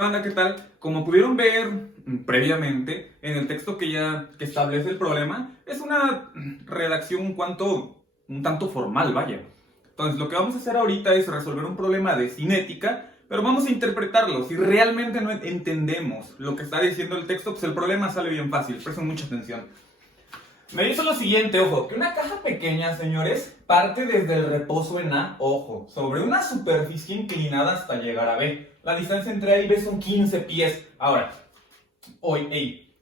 Banda, ¿qué tal? Como pudieron ver previamente en el texto que establece el problema, es una redacción un tanto formal, vaya. Entonces, lo que vamos a hacer ahorita es resolver un problema de cinética, pero vamos a interpretarlo. Si realmente no entendemos lo que está diciendo el texto, pues el problema sale bien fácil. Presten mucha atención. Me dice lo siguiente, ojo, que una caja pequeña, señores, parte desde el reposo en A, ojo, sobre una superficie inclinada hasta llegar a B. La distancia entre A y B son 15 pies. Ahora,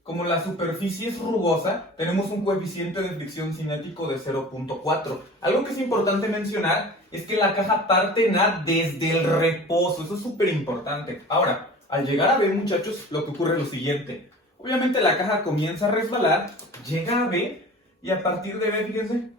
como la superficie es rugosa, tenemos un coeficiente de fricción cinético de 0.4. Algo que es importante mencionar es que la caja parte en A desde el reposo. Eso es súper importante. Ahora, al llegar a B, muchachos, lo que ocurre es lo siguiente. Obviamente la caja comienza a resbalar, llega a B y a partir de B, fíjense,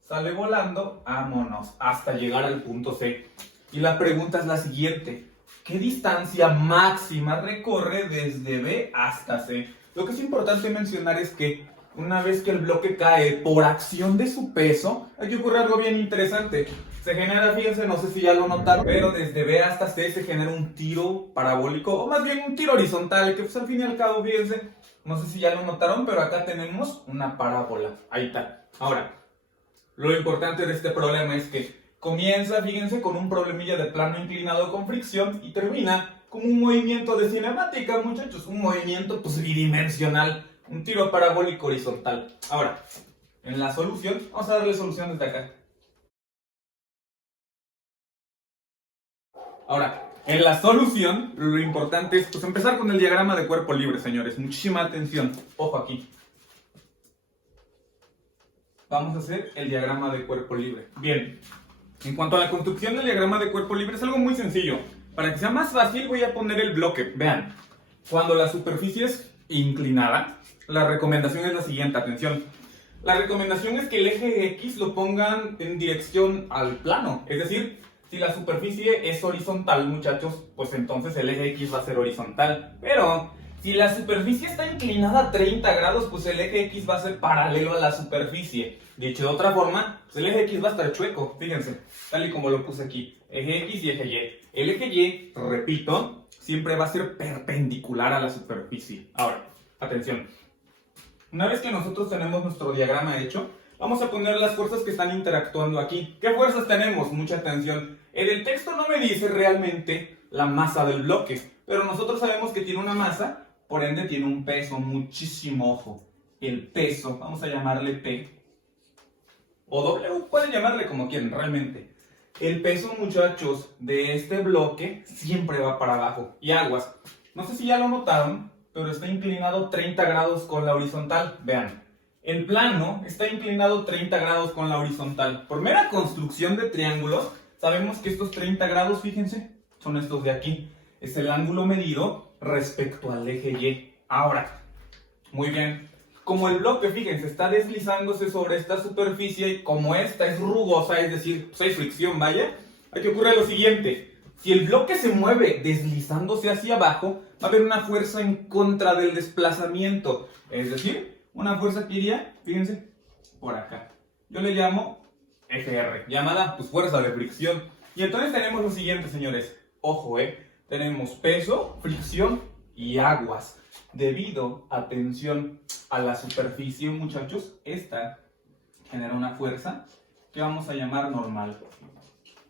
sale volando, vámonos, hasta llegar al punto C. Y la pregunta es la siguiente: ¿qué distancia máxima recorre desde B hasta C? Lo que es importante mencionar es que una vez que el bloque cae por acción de su peso, aquí ocurre algo bien interesante. Se genera, fíjense, no sé si ya lo notaron, pero desde B hasta C se genera un tiro parabólico, o más bien un tiro horizontal, que pues al fin y al cabo, fíjense, no sé si ya lo notaron, pero acá tenemos una parábola. Ahí está. Ahora, lo importante de este problema es que comienza, fíjense, con un problemilla de plano inclinado con fricción y termina con un movimiento de cinemática, muchachos, un movimiento pues bidimensional, un tiro parabólico horizontal. Ahora, en la solución, vamos a darle solución desde acá. Ahora, en la solución, lo importante es pues, empezar con el diagrama de cuerpo libre, señores. Muchísima atención. Ojo aquí. Vamos a hacer el diagrama de cuerpo libre. Bien, en cuanto a la construcción del diagrama de cuerpo libre, es algo muy sencillo. Para que sea más fácil, voy a poner el bloque. Vean, cuando la superficie es inclinada, la recomendación es la siguiente. Atención. La recomendación es que el eje X lo pongan en dirección al plano. Es decir, si la superficie es horizontal, muchachos, pues entonces el eje X va a ser horizontal. Pero si la superficie está inclinada a 30 grados, pues el eje X va a ser paralelo a la superficie. Dicho de otra forma, pues el eje X va a estar chueco, fíjense, tal y como lo puse aquí. Eje X y eje Y. El eje Y, repito, siempre va a ser perpendicular a la superficie. Ahora, atención. Una vez que nosotros tenemos nuestro diagrama hecho, vamos a poner las fuerzas que están interactuando aquí. ¿Qué fuerzas tenemos? Mucha atención. En el texto no me dice realmente la masa del bloque, pero nosotros sabemos que tiene una masa, por ende tiene un peso. Muchísimo ojo. El peso, vamos a llamarle P, o W, pueden llamarle como quieran, realmente. El peso, muchachos, de este bloque siempre va para abajo. Y aguas, no sé si ya lo notaron, pero está inclinado 30 grados con la horizontal. Vean, el plano está inclinado 30 grados con la horizontal. Por mera construcción de triángulos, sabemos que estos 30 grados, fíjense, son estos de aquí. Es el ángulo medido respecto al eje Y. Ahora, muy bien, como el bloque, fíjense, está deslizándose sobre esta superficie y como esta es rugosa, es decir, pues hay fricción, vaya, aquí ocurre lo siguiente. Si el bloque se mueve deslizándose hacia abajo, va a haber una fuerza en contra del desplazamiento. Es decir, una fuerza que iría, fíjense, por acá. Yo le llamo FR, llamada pues fuerza de fricción. Y entonces tenemos lo siguiente, señores. Ojo, tenemos peso, fricción y aguas. Debido, atención, a la superficie, muchachos, esta genera una fuerza que vamos a llamar normal.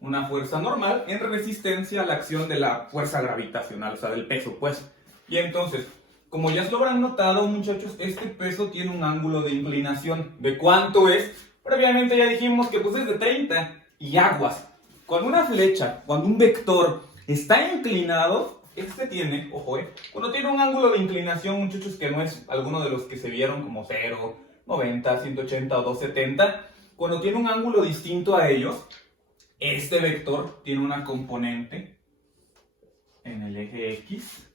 Una fuerza normal en resistencia a la acción de la fuerza gravitacional, o sea, del peso, pues. Y entonces, como ya lo habrán notado, muchachos, este peso tiene un ángulo de inclinación. ¿De cuánto es? Previamente ya dijimos que pues es de 30. Y aguas. Cuando una flecha, cuando un vector está inclinado, este tiene, ojo, cuando tiene un ángulo de inclinación, muchachos, que no es alguno de los que se vieron como 0, 90, 180 o 270, cuando tiene un ángulo distinto a ellos, este vector tiene una componente en el eje X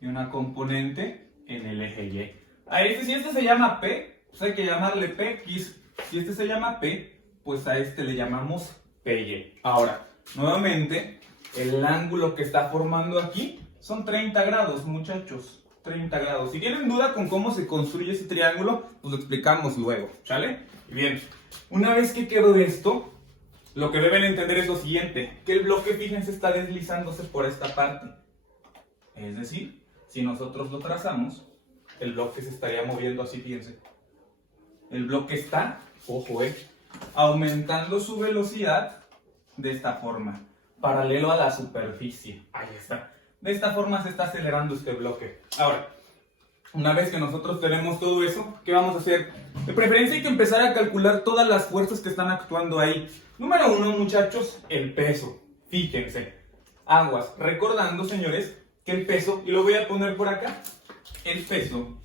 y una componente en el eje Y. A este, si este se llama P, pues hay que llamarle PX. Si este se llama P, pues a este le llamamos PY. Ahora, nuevamente, el ángulo que está formando aquí son 30 grados, muchachos. 30 grados. Si tienen duda con cómo se construye ese triángulo, pues lo explicamos luego, ¿sale? Bien, una vez que quedó esto, lo que deben entender es lo siguiente, que el bloque, fíjense, está deslizándose por esta parte. Es decir, si nosotros lo trazamos, el bloque se estaría moviendo así, fíjense. El bloque está, ojo, aumentando su velocidad de esta forma, paralelo a la superficie. Ahí está. De esta forma se está acelerando este bloque. Ahora, una vez que nosotros tenemos todo eso, ¿qué vamos a hacer? De preferencia hay que empezar a calcular todas las fuerzas que están actuando ahí. Número 1, muchachos, el peso. Fíjense. Aguas. Recordando, señores, que el peso, y lo voy a poner por acá, el peso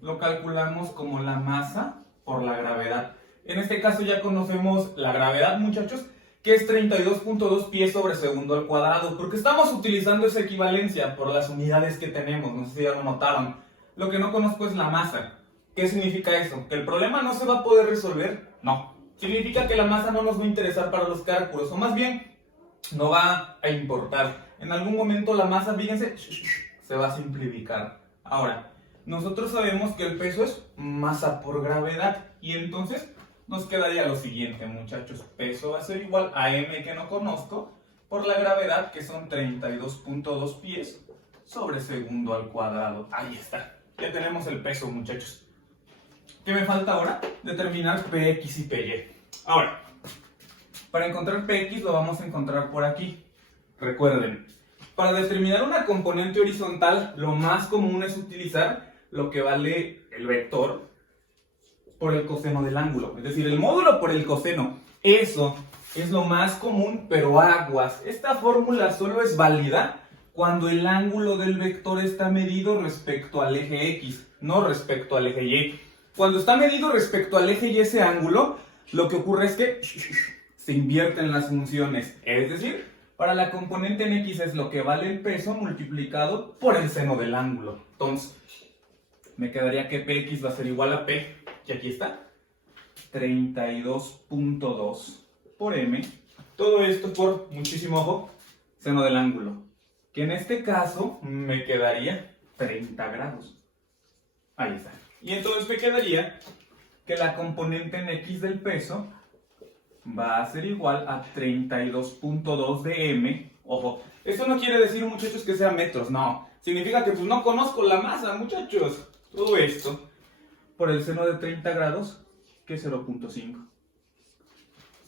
lo calculamos como la masa por la gravedad. En este caso ya conocemos la gravedad, muchachos, que es 32.2 pies sobre segundo al cuadrado, porque estamos utilizando esa equivalencia por las unidades que tenemos, no sé si ya lo notaron. Lo que no conozco es la masa. ¿Qué significa eso? ¿Que el problema no se va a poder resolver? No. Significa que la masa no nos va a interesar para los cálculos, o más bien, no va a importar. En algún momento la masa, fíjense, se va a simplificar. Ahora, nosotros sabemos que el peso es masa por gravedad, y entonces nos quedaría lo siguiente, muchachos. Peso va a ser igual a m, que no conozco, por la gravedad, que son 32.2 pies sobre segundo al cuadrado. Ahí está. Ya tenemos el peso, muchachos. ¿Qué me falta ahora? Determinar Px y Py. Ahora, para encontrar Px lo vamos a encontrar por aquí. Recuerden, para determinar una componente horizontal, lo más común es utilizar lo que vale el vector por el coseno del ángulo, es decir, el módulo por el coseno. Eso es lo más común, pero aguas. Esta fórmula solo es válida cuando el ángulo del vector está medido respecto al eje X, no respecto al eje Y. Cuando está medido respecto al eje Y ese ángulo, lo que ocurre es que se invierten las funciones. Es decir, para la componente en X es lo que vale el peso multiplicado por el seno del ángulo. Entonces, me quedaría que Px va a ser igual a P, que aquí está, 32.2 por m. Todo esto por, muchísimo ojo, seno del ángulo, que en este caso me quedaría 30 grados. Ahí está. Y entonces me quedaría que la componente en X del peso va a ser igual a 32.2 de m. Ojo, esto no quiere decir, muchachos, que sea metros, no. Significa que pues no conozco la masa, muchachos. Todo esto por el seno de 30 grados, que es 0.5.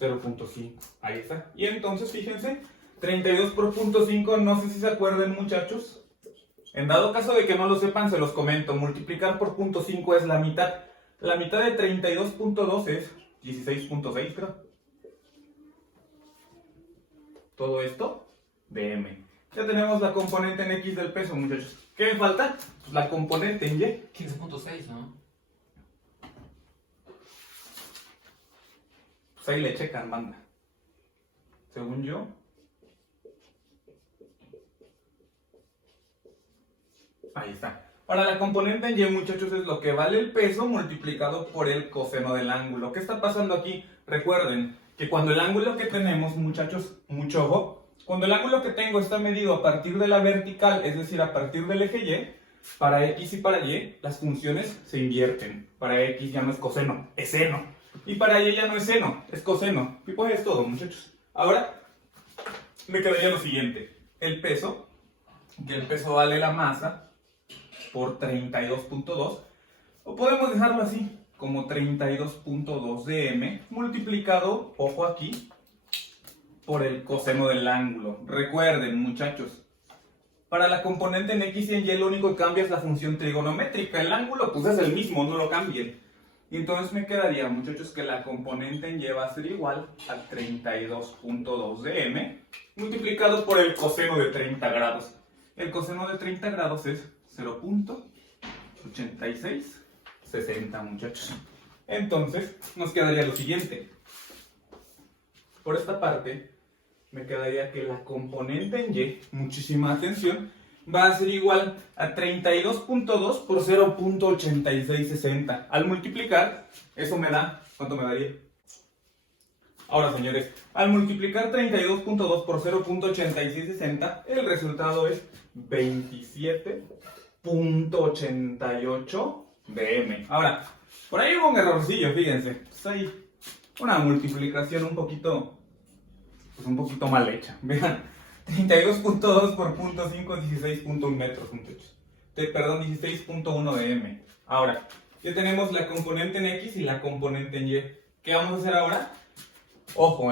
0.5, ahí está. Y entonces, fíjense, 32 por 0.5, no sé si se acuerdan, muchachos. En dado caso de que no lo sepan, se los comento. Multiplicar por 0.5 es la mitad. La mitad de 32.2 es 16.6, creo. Todo esto de m. Ya tenemos la componente en X del peso, muchachos. ¿Qué me falta? Pues la componente en Y. 15.6, ¿no? Pues ahí le checan, banda. Según yo. Ahí está. Ahora la componente en Y, muchachos, es lo que vale el peso multiplicado por el coseno del ángulo. ¿Qué está pasando aquí? Recuerden que cuando el ángulo que tenemos, muchachos, mucho ojo, cuando el ángulo que tengo está medido a partir de la vertical, es decir, a partir del eje Y, para X y para Y, las funciones se invierten. Para X ya no es coseno, es seno. Y para Y ya no es seno, es coseno. Y pues es todo, muchachos. Ahora, me quedaría lo siguiente. El peso, que el peso vale la masa por 32.2, o podemos dejarlo así, como 32.2 de m, multiplicado, ojo aquí, por el coseno del ángulo. Recuerden, muchachos, para la componente en X y en Y lo único que cambia es la función trigonométrica. El ángulo pues es el mismo, no lo cambien. Y entonces me quedaría, muchachos, que la componente en Y va a ser igual a 32.2 de m, multiplicado por el coseno de 30 grados. El coseno de 30 grados es 0.8660, muchachos. Entonces, nos quedaría lo siguiente. Por esta parte, me quedaría que la componente en Y, muchísima atención, va a ser igual a 32.2 por 0.8660. Al multiplicar, eso me da, ¿cuánto me daría? Ahora, señores, al multiplicar 32.2 por 0.8660, el resultado es 27.88 de m. Ahora, por ahí hubo un errorcillo, fíjense. Es ahí una multiplicación un poquito mal hecha. Vean, 32.2 por 0.5, 16.1 metros, muchachos. Perdón, 16.1 de m. Ahora, ya tenemos la componente en x y la componente en y. ¿Qué vamos a hacer ahora? Ojo,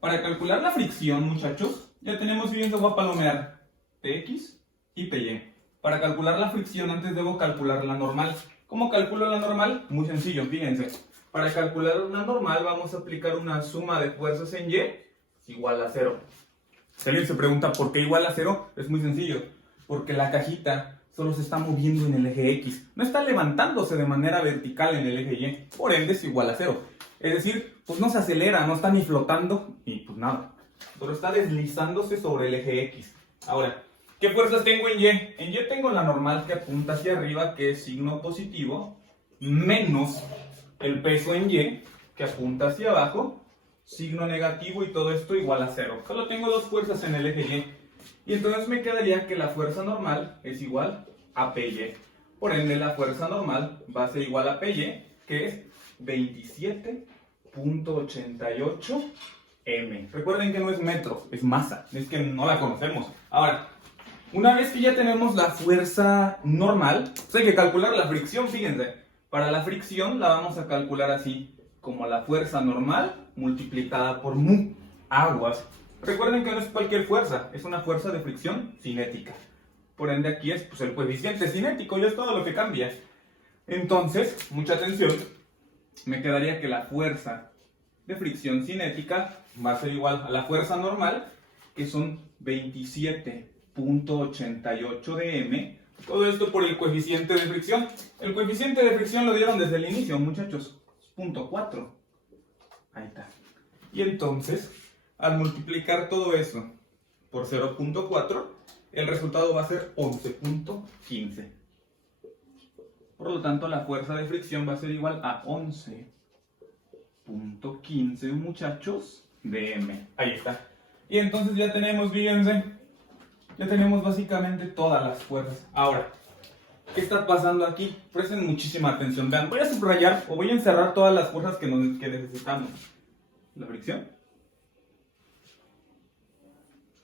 para calcular la fricción, muchachos, ya tenemos, fíjense, voy a palomear px y py. Para calcular la fricción, antes debo calcular la normal. ¿Cómo calculo la normal? Muy sencillo, fíjense. Para calcular la normal vamos a aplicar una suma de fuerzas en y igual a 0. Si alguien se pregunta por qué igual a 0, es muy sencillo. Porque la cajita solo se está moviendo en el eje X. No está levantándose de manera vertical en el eje Y. Por ende es igual a 0. Es decir, pues no se acelera, no está ni flotando, y pues nada. Pero está deslizándose sobre el eje X. Ahora, ¿qué fuerzas tengo en Y? En Y tengo la normal que apunta hacia arriba, que es signo positivo, menos el peso en Y, que apunta hacia abajo, signo negativo, y todo esto igual a 0. Solo tengo dos fuerzas en el eje Y. Y entonces me quedaría que la fuerza normal es igual a PY. Por ende, la fuerza normal va a ser igual a PY, que es 27.88 m. Recuerden que no es metro, es masa. Es que no la conocemos. Ahora, una vez que ya tenemos la fuerza normal, pues hay que calcular la fricción, fíjense. Para la fricción la vamos a calcular así, como la fuerza normal multiplicada por mu, aguas. Recuerden que no es cualquier fuerza, es una fuerza de fricción cinética. Por ende aquí es pues, el coeficiente cinético, y es todo lo que cambia. Entonces, mucha atención, me quedaría que la fuerza de fricción cinética va a ser igual a la fuerza normal, que son 27.88 de m. Todo esto por el coeficiente de fricción. El coeficiente de fricción lo dieron desde el inicio, muchachos. Es 0.4. Ahí está. Y entonces, al multiplicar todo eso por 0.4, el resultado va a ser 11.15. Por lo tanto, la fuerza de fricción va a ser igual a 11.15, muchachos, de m. Ahí está. Y entonces ya tenemos, fíjense, ya tenemos básicamente todas las fuerzas. Ahora, ¿qué está pasando aquí? Presten muchísima atención. Vean, voy a subrayar o voy a encerrar todas las fuerzas que necesitamos. La fricción.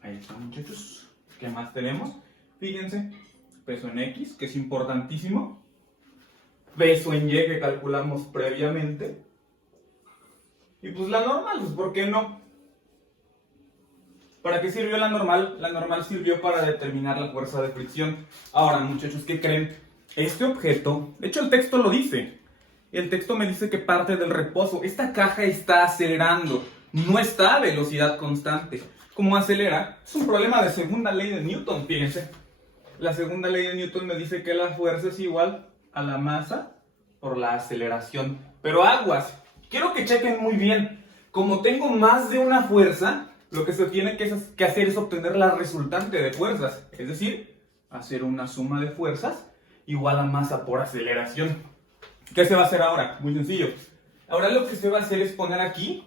Ahí está, muchachos. ¿Qué más tenemos? Fíjense, peso en X, que es importantísimo. Peso en Y, que calculamos previamente. Y pues la normal, pues ¿por qué no? ¿Para qué sirvió la normal? La normal sirvió para determinar la fuerza de fricción. Ahora, muchachos, ¿qué creen? Este objeto, de hecho el texto lo dice. El texto me dice que parte del reposo. Esta caja está acelerando, no está a velocidad constante. ¿Cómo acelera? Es un problema de segunda ley de Newton, fíjense. La segunda ley de Newton me dice que la fuerza es igual a la masa por la aceleración. Pero aguas, quiero que chequen muy bien. Como tengo más de una fuerza, lo que se tiene que hacer es obtener la resultante de fuerzas. Es decir, hacer una suma de fuerzas igual a masa por aceleración. ¿Qué se va a hacer ahora? Muy sencillo. Ahora lo que se va a hacer es poner aquí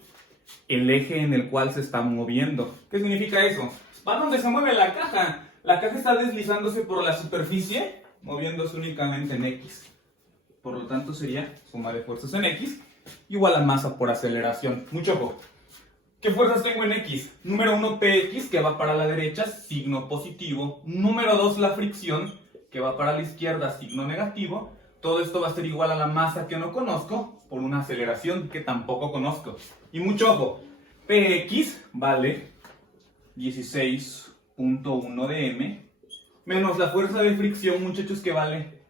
el eje en el cual se está moviendo. ¿Qué significa eso? ¿Para dónde se mueve la caja? La caja está deslizándose por la superficie, moviéndose únicamente en X. Por lo tanto sería suma de fuerzas en X igual a masa por aceleración. Mucho ojo. ¿Qué fuerzas tengo en X? Número 1, Px, que va para la derecha, signo positivo. Número 2, la fricción, que va para la izquierda, signo negativo. Todo esto va a ser igual a la masa que no conozco por una aceleración que tampoco conozco. Y mucho ojo, Px vale 16.1 de m, menos la fuerza de fricción, muchachos, que vale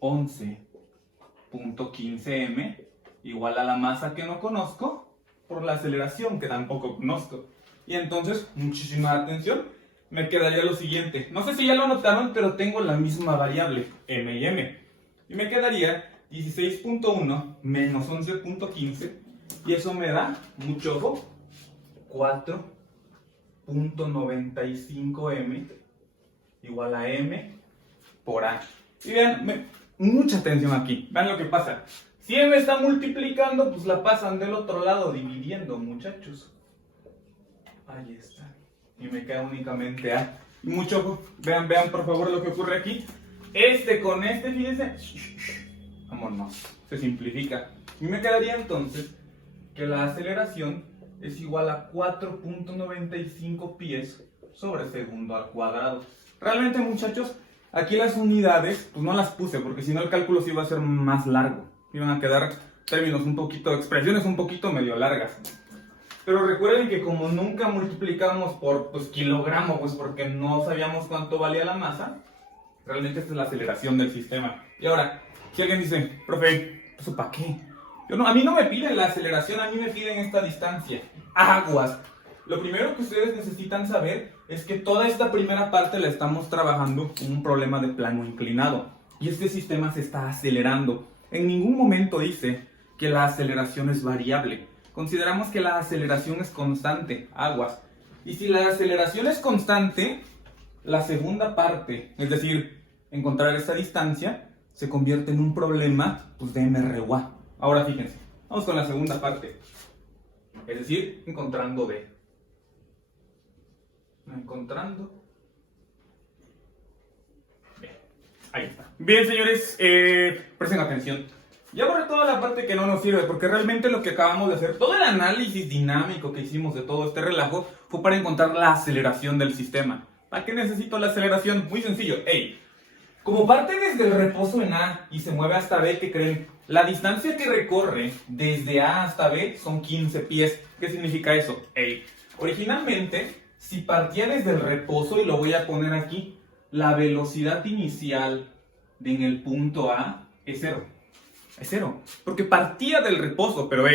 11.15 m, igual a la masa que no conozco por la aceleración que tampoco conozco. Y entonces, muchísima atención, me quedaría lo siguiente. No sé si ya lo notaron, pero tengo la misma variable, m y m. Y me quedaría 16.1 menos 11.15, y eso me da, mucho ojo, 4.95 m igual a m por a. Y vean, mucha atención aquí, vean lo que pasa. Si m está multiplicando, pues la pasan del otro lado dividiendo, muchachos. Ahí está. Y me queda únicamente a. Y mucho ojo, vean por favor lo que ocurre aquí. Este con este, fíjense. Vámonos, se simplifica. Y me quedaría entonces que la aceleración es igual a 4.95 pies sobre segundo al cuadrado. Realmente, muchachos, aquí las unidades, pues no las puse, porque si no el cálculo sí iba a ser más largo. Iban a quedar términos un poquito, expresiones un poquito medio largas. Pero recuerden que como nunca multiplicamos por kilogramo, pues porque no sabíamos cuánto valía la masa, realmente esta es la aceleración del sistema. Y ahora, si alguien dice, profe, ¿eso para qué? A mí no me piden la aceleración, a mí me piden esta distancia. Aguas. Lo primero que ustedes necesitan saber es que toda esta primera parte la estamos trabajando con un problema de plano inclinado. Y este sistema se está acelerando. En ningún momento dice que la aceleración es variable. Consideramos que la aceleración es constante, aguas. Y si la aceleración es constante, la segunda parte, es decir, encontrar esta distancia, se convierte en un problema de MRUA. Ahora fíjense, vamos con la segunda parte. Es decir, encontrando D. Encontrando. Bien, ahí está. Bien, señores, presten atención. Ya borré toda la parte que no nos sirve, porque realmente lo que acabamos de hacer, todo el análisis dinámico que hicimos de todo este relajo, fue para encontrar la aceleración del sistema. ¿Para qué necesito la aceleración? Muy sencillo. Como parte desde el reposo en A y se mueve hasta B, ¿qué creen? La distancia que recorre desde A hasta B son 15 pies. ¿Qué significa eso? Originalmente, si partía desde el reposo, y lo voy a poner aquí, la velocidad inicial en el punto A es 0. Es 0, porque partía del reposo, pero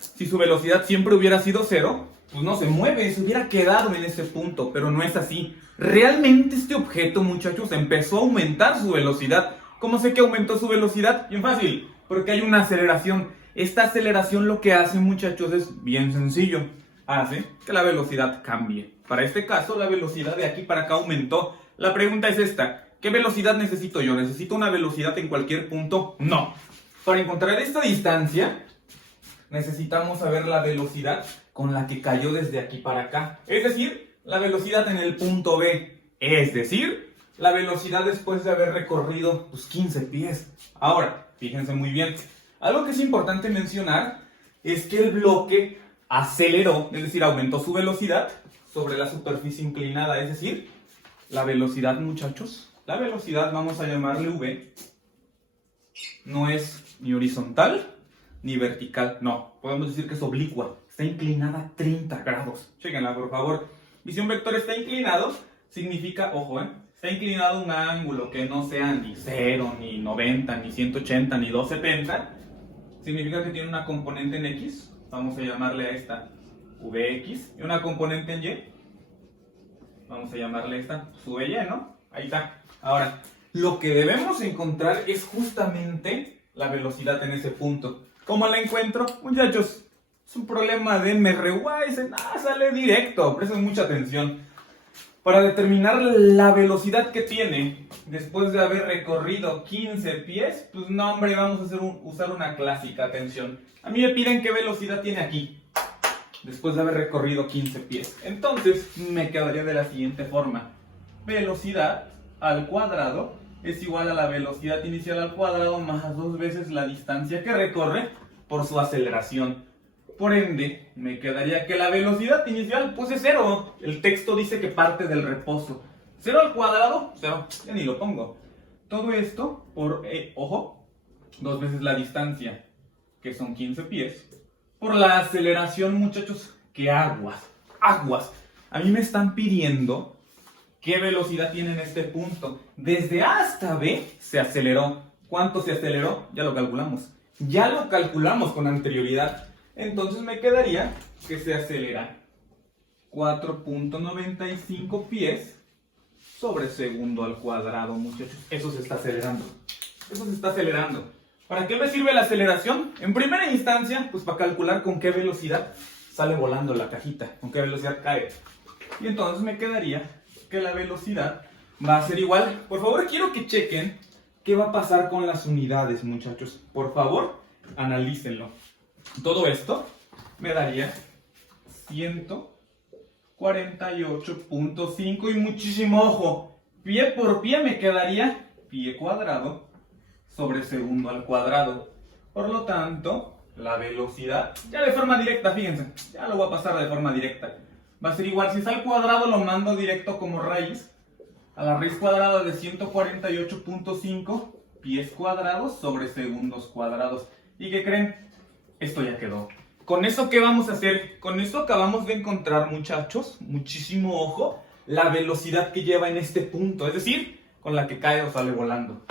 si su velocidad siempre hubiera sido 0, pues no se mueve, se hubiera quedado en ese punto, pero no es así. Realmente este objeto, muchachos, empezó a aumentar su velocidad. ¿Cómo sé que aumentó su velocidad? Bien fácil, porque hay una aceleración. Esta aceleración lo que hace, muchachos, es bien sencillo. Hace que la velocidad cambie. Para este caso, la velocidad de aquí para acá aumentó. La pregunta es esta: ¿qué velocidad necesito yo? ¿Necesito una velocidad en cualquier punto? No. Para encontrar esta distancia, necesitamos saber la velocidad con la que cayó desde aquí para acá. Es decir, la velocidad en el punto B. Es decir, la velocidad después de haber recorrido 15 pies. Ahora, fíjense muy bien. Algo que es importante mencionar es que el bloque aceleró, es decir, aumentó su velocidad sobre la superficie inclinada. Es decir, la velocidad, muchachos, la velocidad vamos a llamarle V, no es ni horizontal ni vertical, no, podemos decir que es oblicua, está inclinada a 30 grados. Chéquenla, por favor. Y si un vector está inclinado, significa, ojo, está inclinado a un ángulo que no sea ni 0, ni 90, ni 180, ni 270, significa que tiene una componente en X, vamos a llamarle a esta Vx, y una componente en Y, vamos a llamarle a esta su Vy, ¿no? Ahí está. Ahora, lo que debemos encontrar es justamente la velocidad en ese punto. ¿Cómo la encuentro? Muchachos, es un problema de MRUA, sale directo, presten mucha atención. Para determinar la velocidad que tiene después de haber recorrido 15 pies, pues no, hombre, vamos a usar una clásica, atención. A mí me piden qué velocidad tiene aquí, después de haber recorrido 15 pies. Entonces, me quedaría de la siguiente forma. Velocidad al cuadrado es igual a la velocidad inicial al cuadrado más 2 veces la distancia que recorre por su aceleración. Por ende, me quedaría que la velocidad inicial pues es 0. El texto dice que parte del reposo. 0 al cuadrado, 0. Ya ni lo pongo. Todo esto por, ojo, 2 veces la distancia, que son 15 pies, por la aceleración, muchachos, que aguas. A mí me están pidiendo qué velocidad tiene en este punto. Desde A hasta B se aceleró. ¿Cuánto se aceleró? Ya lo calculamos. Ya lo calculamos con anterioridad. Entonces me quedaría que se acelera 4.95 pies sobre segundo al cuadrado, muchachos. Eso se está acelerando. ¿Para qué me sirve la aceleración? En primera instancia, pues para calcular con qué velocidad sale volando la cajita, con qué velocidad cae. Y entonces me quedaría que la velocidad va a ser igual. Por favor, quiero que chequen qué va a pasar con las unidades, muchachos. Por favor, analícenlo. Todo esto me daría 148.5 y muchísimo ojo. Pie por pie me quedaría pie cuadrado sobre segundo al cuadrado. Por lo tanto, la velocidad, ya de forma directa, fíjense, ya lo voy a pasar de forma directa. va a ser igual. Si es al cuadrado, lo mando directo como raíz. A la raíz cuadrada de 148.5 pies cuadrados sobre segundos cuadrados. ¿Y qué creen? Esto ya quedó. ¿Con eso qué vamos a hacer? Con esto acabamos de encontrar, muchachos, muchísimo ojo, la velocidad que lleva en este punto. Es decir, con la que cae o sale volando.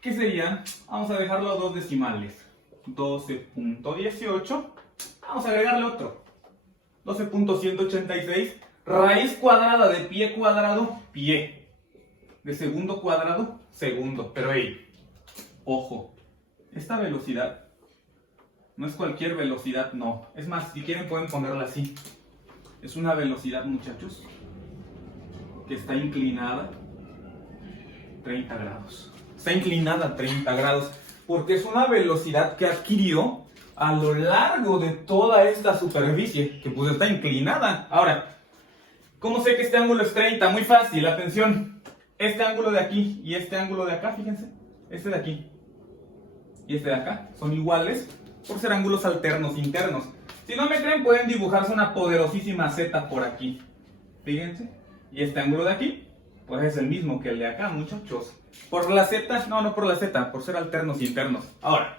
¿Qué sería? Vamos a dejarlo a 2 decimales. 12.18. Vamos a agregarle otro. 12.186. Raíz cuadrada de pie cuadrado, pie. De segundo cuadrado, segundo. Pero hey, ojo, esta velocidad no es cualquier velocidad, no. Es más, si quieren pueden ponerla así. Es una velocidad, muchachos, que está inclinada 30 grados. Está inclinada 30 grados porque es una velocidad que adquirió a lo largo de toda esta superficie, que pues está inclinada. Ahora, ¿cómo sé que este ángulo es 30? Muy fácil, atención. Este ángulo de aquí y este ángulo de acá, fíjense. Este de aquí y este de acá son iguales por ser ángulos alternos internos. Si no me creen, pueden dibujarse una poderosísima Z por aquí. Fíjense. Y este ángulo de aquí, pues es el mismo que el de acá, muchachos. Por la Z, no por la Z, por ser alternos internos. Ahora,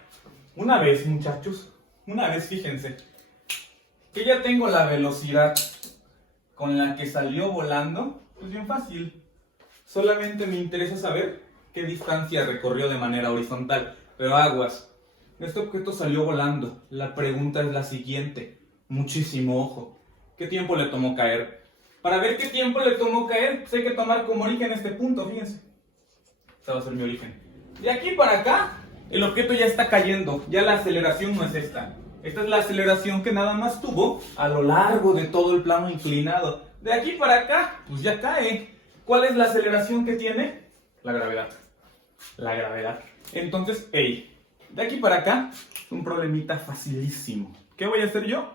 una vez, muchachos, fíjense, que ya tengo la velocidad con la que salió volando, pues bien fácil. Solamente me interesa saber qué distancia recorrió de manera horizontal. Pero aguas. Este objeto salió volando. La pregunta es la siguiente. Muchísimo ojo. ¿Qué tiempo le tomó caer? Para ver qué tiempo le tomó caer, pues hay que tomar como origen este punto, fíjense. Este va a ser mi origen. De aquí para acá, el objeto ya está cayendo. Ya la aceleración no es esta. Esta es la aceleración que nada más tuvo a lo largo de todo el plano inclinado. De aquí para acá, pues ya cae. ¿Cuál es la aceleración que tiene? La gravedad. La gravedad. Entonces, hey, de aquí para acá, un problemita facilísimo. ¿Qué voy a hacer yo?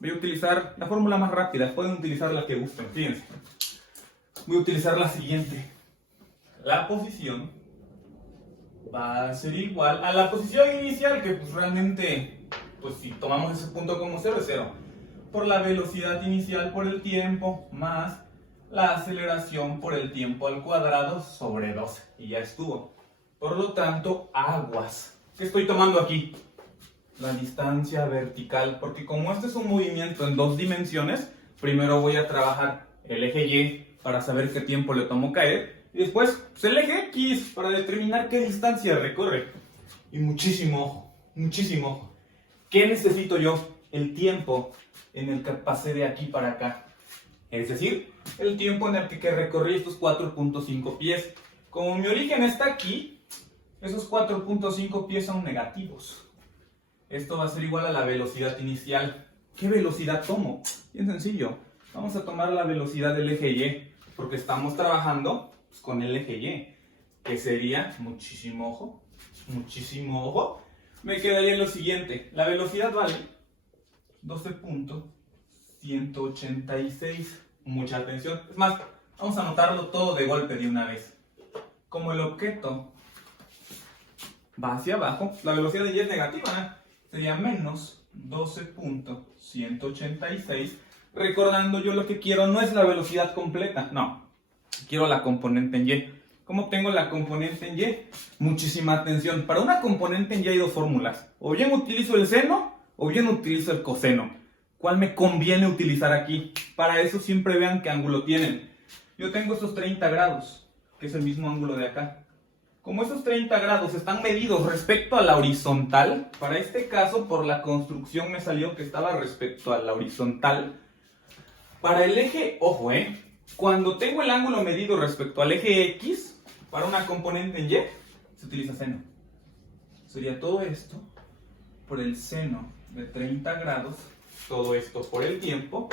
Voy a utilizar la fórmula más rápida. Pueden utilizar la que gusten, fíjense. Voy a utilizar la siguiente. La posición va a ser igual a la posición inicial, que pues realmente, pues si tomamos ese punto como 0 es 0. Por la velocidad inicial por el tiempo, más la aceleración por el tiempo al cuadrado sobre 12. Y ya estuvo. Por lo tanto, aguas. ¿Qué estoy tomando aquí? La distancia vertical, porque como este es un movimiento en 2 dimensiones, primero voy a trabajar el eje Y para saber qué tiempo le tomó caer, y después pues, el eje X para determinar qué distancia recorre. Y muchísimo ojo, muchísimo ojo. ¿Qué necesito yo? El tiempo en el que pasé de aquí para acá. Es decir, el tiempo en el que recorrí estos 4.5 pies. Como mi origen está aquí, esos 4.5 pies son negativos. Esto va a ser igual a la velocidad inicial. ¿Qué velocidad tomo? Bien sencillo. Vamos a tomar la velocidad del eje Y, porque estamos trabajando pues, con el eje Y, que sería, muchísimo ojo, me quedaría lo siguiente. La velocidad vale 12.186. Mucha atención. Es más, vamos a anotarlo todo de golpe de una vez. Como el objeto va hacia abajo, la velocidad de Y es negativa, sería menos 12.186. Recordando, yo lo que quiero no es la velocidad completa, no, quiero la componente en Y. ¿Cómo obtengo la componente en Y? Muchísima atención. Para una componente en Y hay 2 fórmulas. O bien utilizo el seno, o bien utilizo el coseno. ¿Cuál me conviene utilizar aquí? Para eso siempre vean qué ángulo tienen. Yo tengo estos 30 grados, que es el mismo ángulo de acá. Como esos 30 grados están medidos respecto a la horizontal, para este caso, por la construcción me salió que estaba respecto a la horizontal. Para el eje, ojo, cuando tengo el ángulo medido respecto al eje X, para una componente en Y, se utiliza seno. Sería todo esto por el seno de 30 grados, todo esto por el tiempo,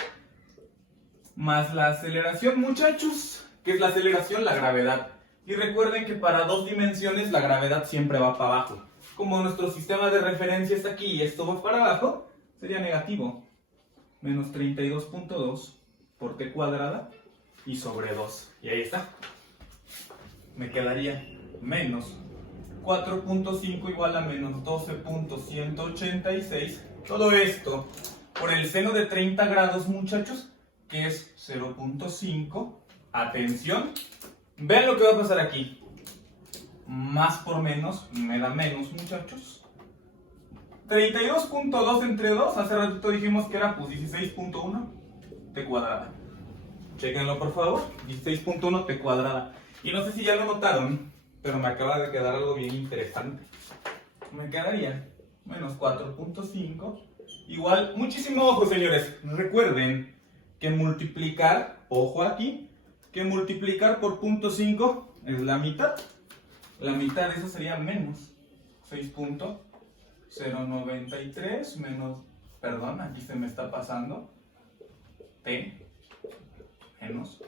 más la aceleración, muchachos. ¿Qué es la aceleración? La gravedad. Y recuerden que para 2 dimensiones la gravedad siempre va para abajo. Como nuestro sistema de referencia está aquí y esto va para abajo, sería negativo. Menos 32.2 por t cuadrada y sobre 2. Y ahí está. Me quedaría menos 4.5 igual a menos 12.186. Todo esto por el seno de 30 grados, muchachos, que es 0.5. Atención. Vean lo que va a pasar aquí. Más por menos me da menos, muchachos. 32.2 entre 2. Hace ratito dijimos que era pues 16.1 t cuadrada. Chequenlo por favor. 16.1 t cuadrada. Y no sé si ya lo notaron, pero me acaba de quedar algo bien interesante. Me quedaría menos 4.5. Igual, muchísimo ojo, señores. Recuerden que multiplicar, ojo aquí, que multiplicar por 0.5 es la mitad. La mitad de eso sería menos 6.093 menos, perdón, aquí se me está pasando, t menos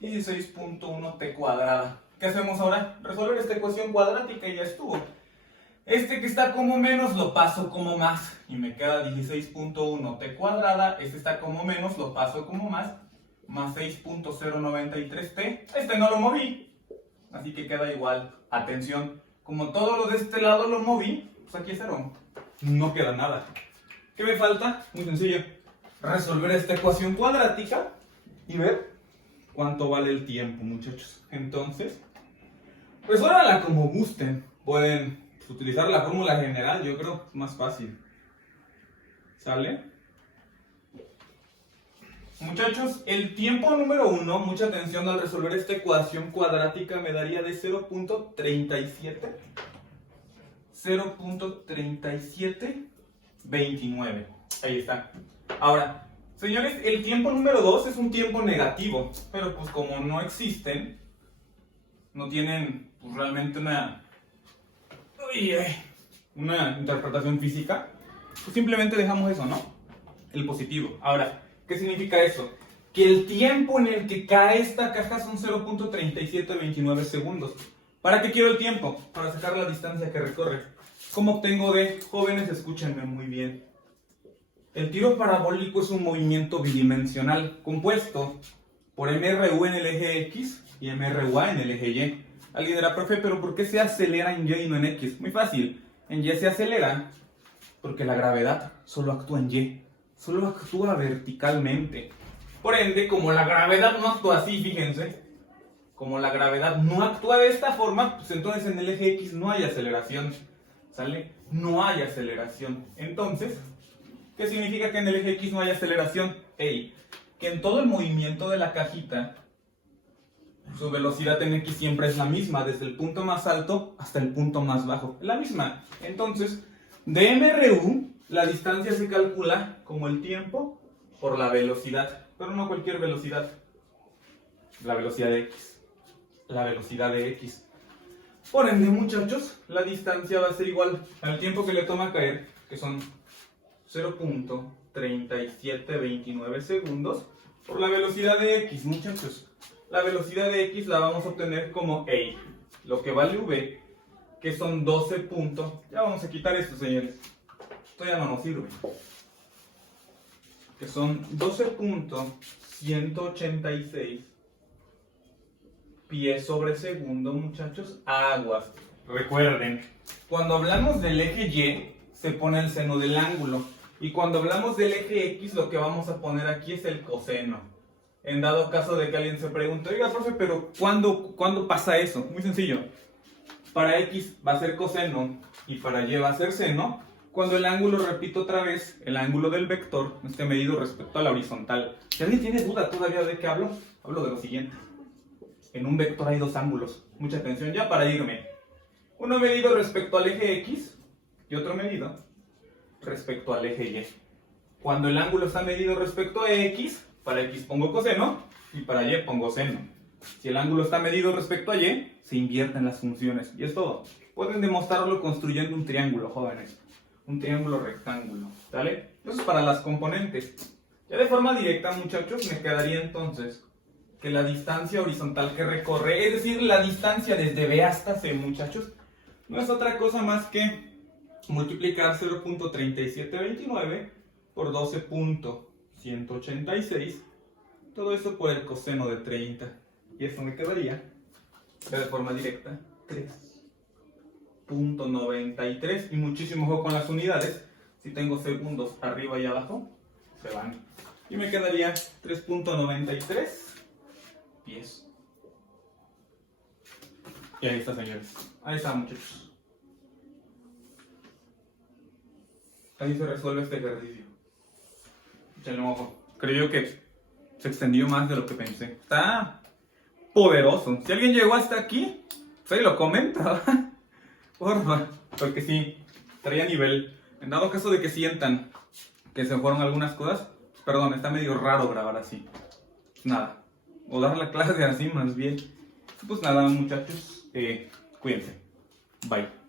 16.1 t cuadrada. ¿Qué hacemos ahora? Resolver esta ecuación cuadrática y ya estuvo. Este que está como menos lo paso como más y me queda 16.1 t cuadrada. Este está como menos, lo paso como más 6.093 t. Este no lo moví, así que queda igual. Atención, como todo lo de este lado lo moví, pues aquí es 0. No queda nada. ¿Qué me falta? Muy sencillo. Resolver esta ecuación cuadrática y ver cuánto vale el tiempo, muchachos. Entonces, resuélvanla como gusten. Pueden utilizar la fórmula general, yo creo que es más fácil. ¿Sale? Muchachos, el tiempo número 1, mucha atención al resolver esta ecuación cuadrática, me daría de 0.37. 0.3729. Ahí está. Ahora, señores, el tiempo número 2 es un tiempo negativo, pero pues como no existen, no tienen pues, realmente una interpretación física, pues simplemente dejamos eso, ¿no? El positivo. Ahora, ¿qué significa eso? Que el tiempo en el que cae esta caja son 0.3729 segundos. ¿Para qué quiero el tiempo? Para sacar la distancia que recorre. ¿Cómo obtengo D? Jóvenes, escúchenme muy bien. El tiro parabólico es un movimiento bidimensional compuesto por MRU en el eje X y MRUA en el eje Y. Alguien dirá, profe, ¿pero por qué se acelera en Y y no en X? Muy fácil. En Y se acelera porque la gravedad solo actúa en Y. Solo actúa verticalmente. Por ende, como la gravedad no actúa así, fíjense. Como la gravedad no actúa de esta forma, pues entonces en el eje X no hay aceleración. ¿Sale? No hay aceleración. Entonces, ¿qué significa que en el eje X no hay aceleración? Que en todo el movimiento de la cajita, su velocidad en X siempre es la misma, desde el punto más alto hasta el punto más bajo. Es la misma. Entonces, de MRU, la distancia se calcula como el tiempo por la velocidad. Pero no cualquier velocidad. La velocidad de X. La velocidad de X. Por ende, muchachos, la distancia va a ser igual al tiempo que le toma caer, que son 0.3729 segundos, por la velocidad de X, muchachos. La velocidad de X la vamos a obtener como A, lo que vale V, que son 12 puntos. Ya vamos a quitar esto, señores. Esto ya no nos sirve. Que son 12.186 pies sobre segundo, muchachos. Aguas. Recuerden, cuando hablamos del eje Y, se pone el seno del ángulo. Y cuando hablamos del eje X, lo que vamos a poner aquí es el coseno. En dado caso de que alguien se pregunte, oiga, profe, pero ¿cuándo pasa eso? Muy sencillo. Para X va a ser coseno y para Y va a ser seno. Cuando el ángulo, repito otra vez, el ángulo del vector esté medido respecto a la horizontal. Si alguien tiene duda todavía de qué hablo, hablo de lo siguiente. En un vector hay dos ángulos. Mucha atención ya para irme. Uno medido respecto al eje X y otro medido respecto al eje Y. Cuando el ángulo está medido respecto a X, para X pongo coseno y para Y pongo seno. Si el ángulo está medido respecto a Y, se invierten las funciones. Y es todo. Pueden demostrarlo construyendo un triángulo, jóvenes. Un triángulo rectángulo. ¿Vale? Eso es para las componentes. Ya de forma directa, muchachos, me quedaría entonces que la distancia horizontal que recorre, es decir, la distancia desde B hasta C, muchachos, no es otra cosa más que multiplicar 0.3729 por 12.186, todo eso por el coseno de 30. Y eso me quedaría, de forma directa, 3.93. Y muchísimo ojo con las unidades. Si tengo segundos arriba y abajo, se van. Y me quedaría 3.93 pies. Y ahí está, señores. Ahí está, muchachos. Ahí se resuelve este ejercicio. Échale un ojo. Creo yo que se extendió más de lo que pensé. Está poderoso. Si alguien llegó hasta aquí, pues ahí lo comenta. Porfa. Porque sí, traía nivel. En dado caso de que sientan que se fueron algunas cosas, perdón, está medio raro grabar así. Pues nada. O dar la clase así más bien. Pues nada, muchachos. Cuídense. Bye.